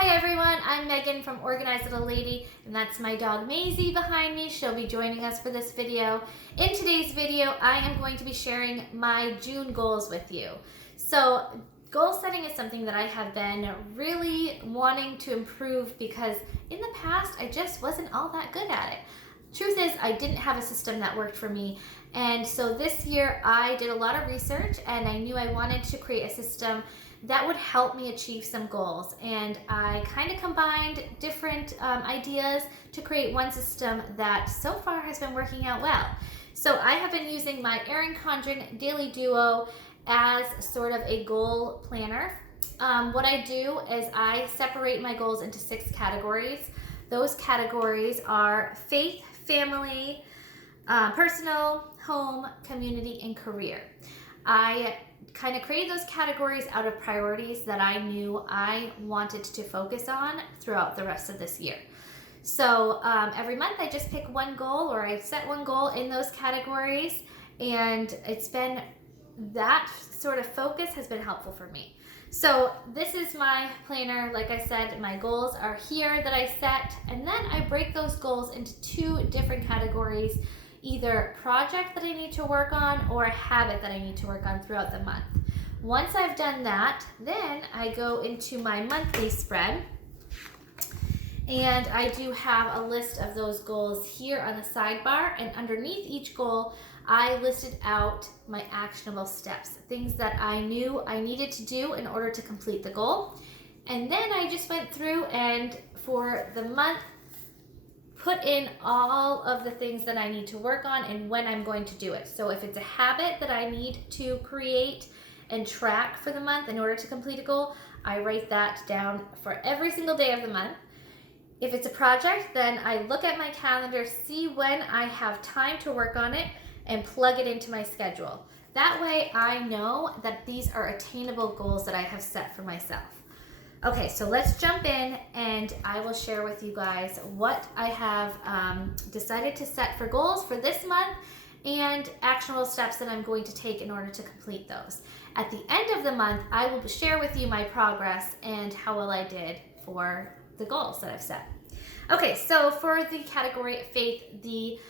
Hi everyone, I'm Megan from Organized Little Lady, and that's my dog Maisie behind me. She'll be joining us for this video. In today's video, I am going to be sharing my June goals with you. So goal setting is something that I have been really wanting to improve because in the past, I just wasn't all that good at it. Truth is, I didn't have a system that worked for me. And so this year I did a lot of research and I knew I wanted to create a system that would help me achieve some goals. And I kind of combined different ideas to create one system that so far has been working out well. So I have been using my Erin Condren Daily Duo as sort of a goal planner. What I do is I separate my goals into 6 categories. Those categories are faith, family, personal, home, community, and career. I kind of created those categories out of priorities that I knew I wanted to focus on throughout the rest of this year. So every month I just pick one goal, or I set one goal in those categories, and it's been that sort of focus has been helpful for me. So this is my planner. Like I said, my goals are here that I set, and then I break those goals into 2 different categories, either project that I need to work on or a habit that I need to work on throughout the month. Once I've done that, then I go into my monthly spread, and I do have a list of those goals here on the sidebar, and underneath each goal I listed out my actionable steps, things that I knew I needed to do in order to complete the goal. And then I just went through and for the month put in all of the things that I need to work on and when I'm going to do it. So if it's a habit that I need to create and track for the month in order to complete a goal, I write that down for every single day of the month. If it's a project, then I look at my calendar, see when I have time to work on it, and plug it into my schedule. That way I know that these are attainable goals that I have set for myself. Okay, so let's jump in and I will share with you guys what I have decided to set for goals for this month and actionable steps that I'm going to take in order to complete those. At the end of the month, I will share with you my progress and how well I did for the goals that I've set. Okay, so for the category faith, the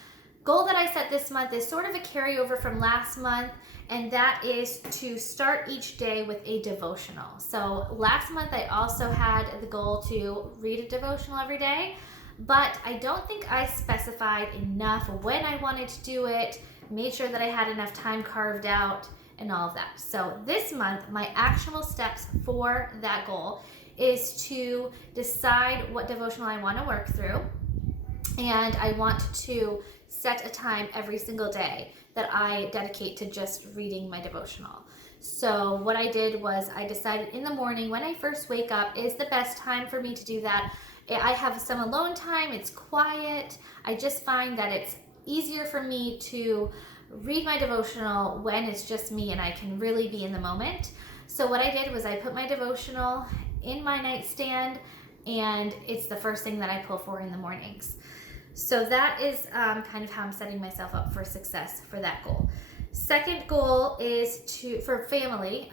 goal that I set this month is sort of a carryover from last month, and that is to start each day with a devotional. So last month I also had the goal to read a devotional every day, but I don't think I specified enough when I wanted to do it, made sure that I had enough time carved out, and all of that. So this month, my actionable steps for that goal is to decide what devotional I want to work through, and I want to set a time every single day that I dedicate to just reading my devotional. So what I did was I decided in the morning when I first wake up is the best time for me to do that. I have some alone time, it's quiet. I just find that it's easier for me to read my devotional when it's just me and I can really be in the moment. So what I did was I put my devotional in my nightstand, and it's the first thing that I pull for in the mornings. So that is kind of how I'm setting myself up for success for that goal. Second goal is for family,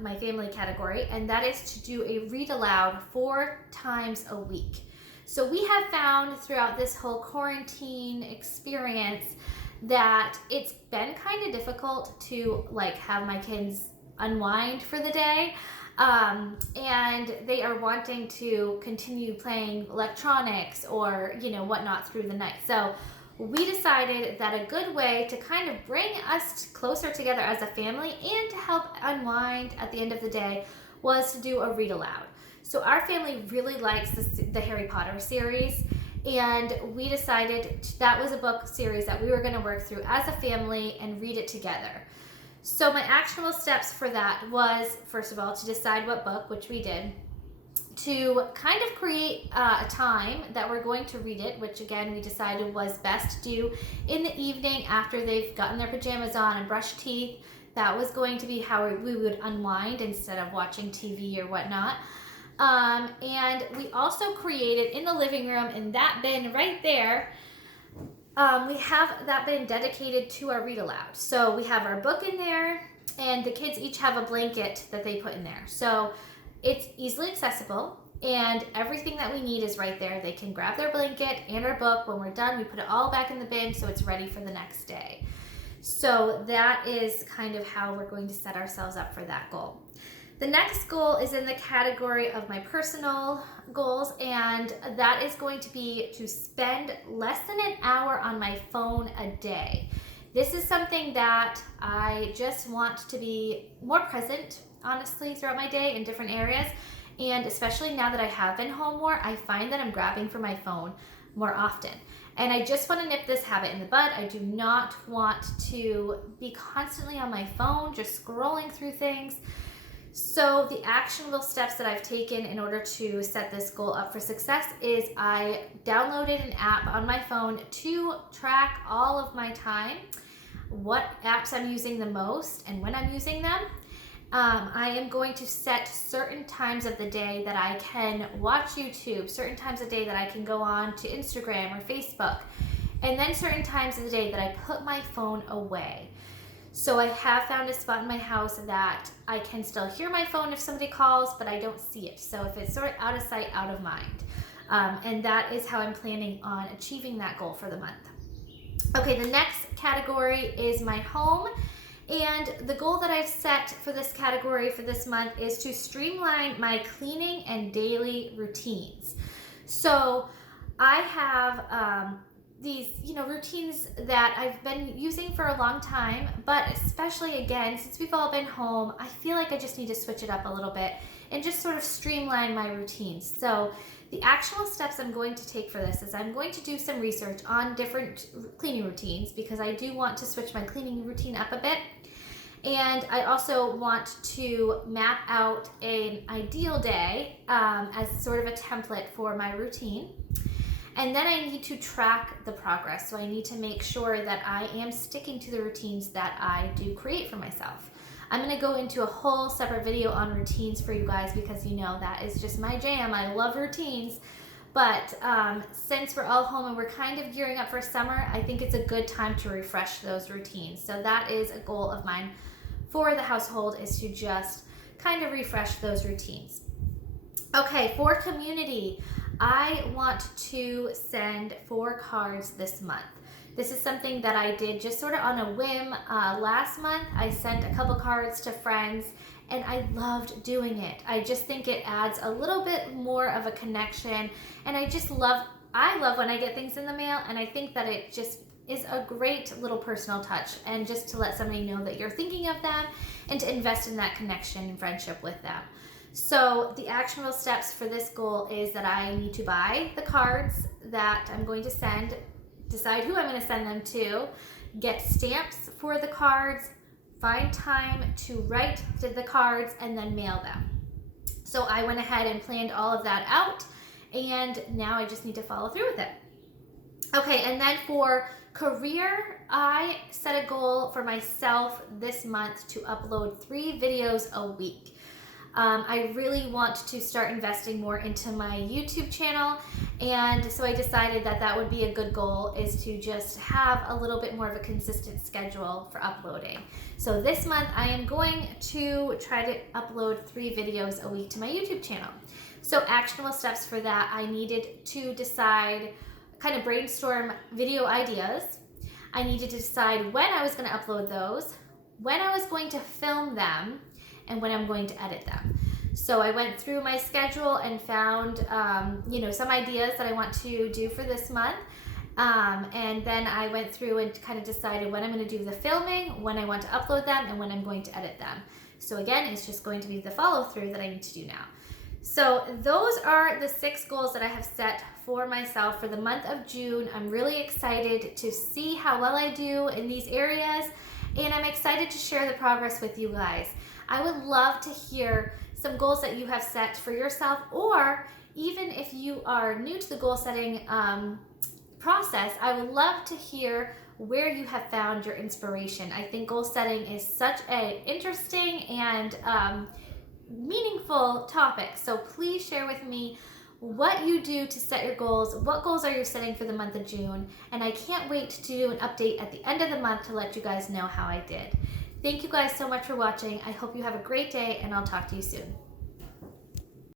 my family category, and that is to do a read aloud 4 times a week. So we have found throughout this whole quarantine experience that it's been kind of difficult to have my kids unwind for the day. And they are wanting to continue playing electronics or whatnot through the night. So we decided that a good way to kind of bring us closer together as a family and to help unwind at the end of the day was to do a read aloud. So our family really likes the Harry Potter series, and we decided that was a book series that we were going to work through as a family and read it together. So my actionable steps for that was, first of all, to decide what book, which we did, to kind of create a time that we're going to read it, which again we decided was best to do in the evening after they've gotten their pajamas on and brushed teeth. That was going to be how we would unwind instead of watching TV or whatnot. And we also created in the living room, in that bin right there, we have that bin dedicated to our read aloud. So we have our book in there, and the kids each have a blanket that they put in there. So it's easily accessible. and everything that we need is right there. They can grab their blanket and our book. When we're done, we put it all back in the bin so it's ready for the next day. So that is kind of how we're going to set ourselves up for that goal. The next goal is in the category of my personal goals, and that is going to be to spend less than an hour on my phone a day. This is something that I just want to be more present, honestly, throughout my day in different areas. And especially now that I have been home more, I find that I'm grabbing for my phone more often. And I just want to nip this habit in the bud. I do not want to be constantly on my phone, just scrolling through things. So the actionable steps that I've taken in order to set this goal up for success is I downloaded an app on my phone to track all of my time, what apps I'm using the most and when I'm using them. I am going to set certain times of the day that I can watch YouTube, certain times of the day that I can go on to Instagram or Facebook, and then certain times of the day that I put my phone away. So I have found a spot in my house that I can still hear my phone if somebody calls, but I don't see it. So if it's sort of out of sight, out of mind. And that is how I'm planning on achieving that goal for the month. Okay, the next category is my home. And the goal that I've set for this category for this month is to streamline my cleaning and daily routines. So I have these, routines that I've been using for a long time, but especially again, since we've all been home, I feel like I just need to switch it up a little bit and just sort of streamline my routines. So the actual steps I'm going to take for this is I'm going to do some research on different cleaning routines because I do want to switch my cleaning routine up a bit. And I also want to map out an ideal day as sort of a template for my routine. And then I need to track the progress. So I need to make sure that I am sticking to the routines that I do create for myself. I'm going to go into a whole separate video on routines for you guys because that is just my jam. I love routines. But since we're all home and we're kind of gearing up for summer, I think it's a good time to refresh those routines. So that is a goal of mine for the household, is to just kind of refresh those routines. Okay, for community, I want to send 4 cards this month. This is something that I did just sort of on a whim last month. I sent a couple cards to friends and I loved doing it. I just think it adds a little bit more of a connection, and I love when I get things in the mail, and I think that it just is a great little personal touch, and just to let somebody know that you're thinking of them and to invest in that connection and friendship with them. So the actionable steps for this goal is that I need to buy the cards that I'm going to send, decide who I'm going to send them to, get stamps for the cards, find time to write the cards, and then mail them. So I went ahead and planned all of that out, and now I just need to follow through with it. Okay, and then for career, I set a goal for myself this month to upload 3 videos a week. I really want to start investing more into my YouTube channel, and so I decided that that would be a good goal, is to just have a little bit more of a consistent schedule for uploading. So this month I am going to try to upload 3 videos a week to my YouTube channel. So actionable steps for that, I needed to decide, kind of brainstorm video ideas. I needed to decide when I was going to upload those, when I was going to film them, and when I'm going to edit them. So I went through my schedule and found, some ideas that I want to do for this month. And then I went through and kind of decided when I'm going to do the filming, when I want to upload them, and when I'm going to edit them. So again, it's just going to be the follow through that I need to do now. So those are the 6 goals that I have set for myself for the month of June. I'm really excited to see how well I do in these areas, and I'm excited to share the progress with you guys. I would love to hear some goals that you have set for yourself, or even if you are new to the goal setting process, I would love to hear where you have found your inspiration. I think goal setting is such an interesting and meaningful topic. So please share with me what you do to set your goals. What goals are you setting for the month of June? And I can't wait to do an update at the end of the month to let you guys know how I did. Thank you guys so much for watching. I hope you have a great day, and I'll talk to you soon.